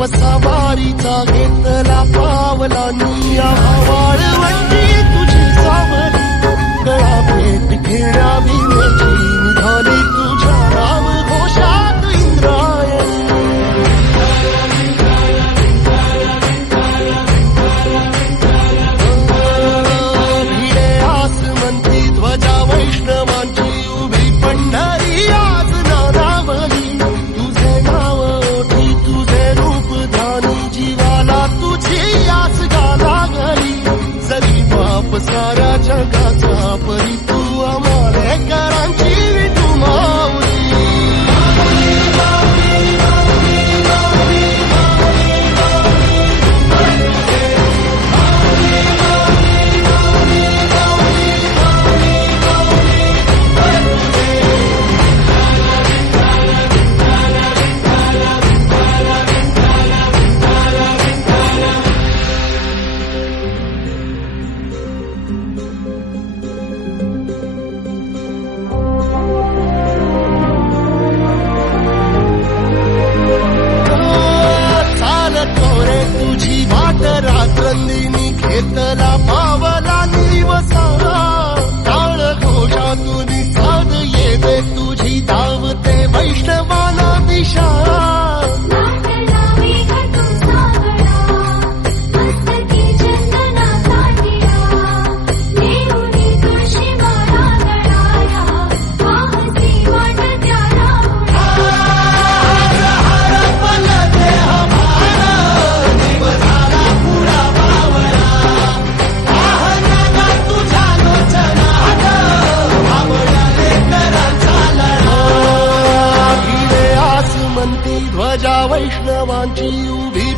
वसावारीचा घेतला पावलांनी. आवाळ घेतला पावला दिवसाला. काळ घोषातून साध येते तुझी धावते वैष्णवाला दिशा. ी ध्वजा वैष्णवां चि उभि